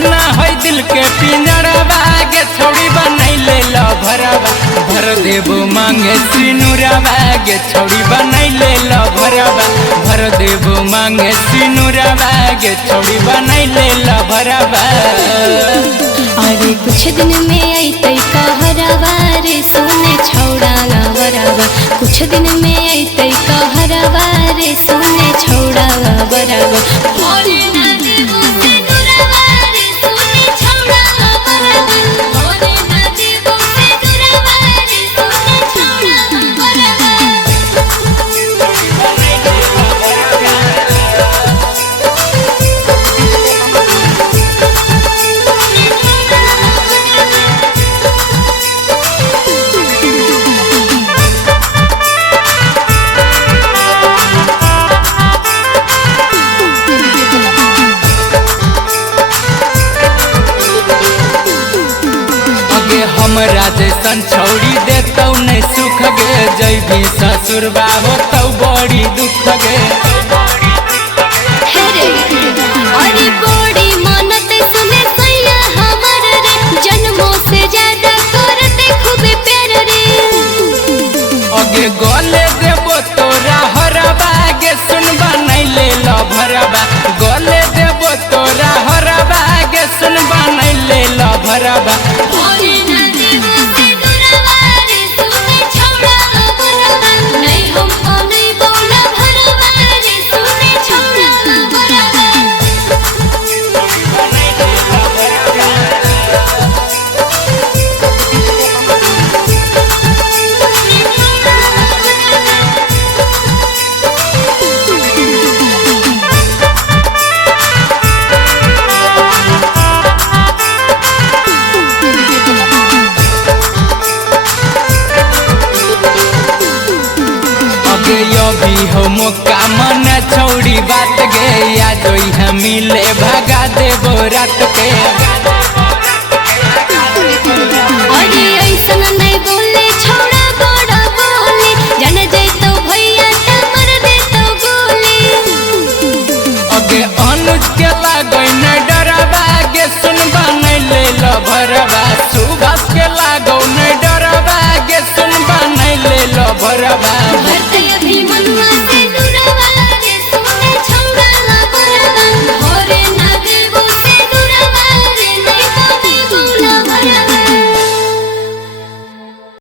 सुना है दिल के पिंजरवा गे छौड़ी बनैले लभरवा भर देबो मांगे सिनुरवा गे छौड़ी बनैले लभरवा भर देबो मांगे सिनुरवा गे छौड़ी बनैले लभरवा। अरे कुछ दिन में अइतै कहरवा रे सोने छौड़ा बराबर कुछ दिन में अइतै कहरवा रे सोने छौड़ा बराबर। हमरा जैसन छौड़ी देतौ नहीं सुख गे जैबी ससुरबा होतौ बड़ी दुख गे। अरे बड़ी मनत सुने सैया हमर रे जन्मों से ज्यादा करते खूब प्यार रे। अगे गले देबो तोरा हरबा गे सुन बनैले लभरबा गले देबो तोरा हरबा गे सुन बनैले लभरबा। अभी हो मौका मन छौड़ी बात गे या जोई हम मिले भगा देबो रात के। अरे ऐसन नहीं बोले छौड़ा बड़ा बोले जन जैतो भैया मर देतो गोली। अगे अनुज के लागै न डरबा गे सुन बनैले लभरबा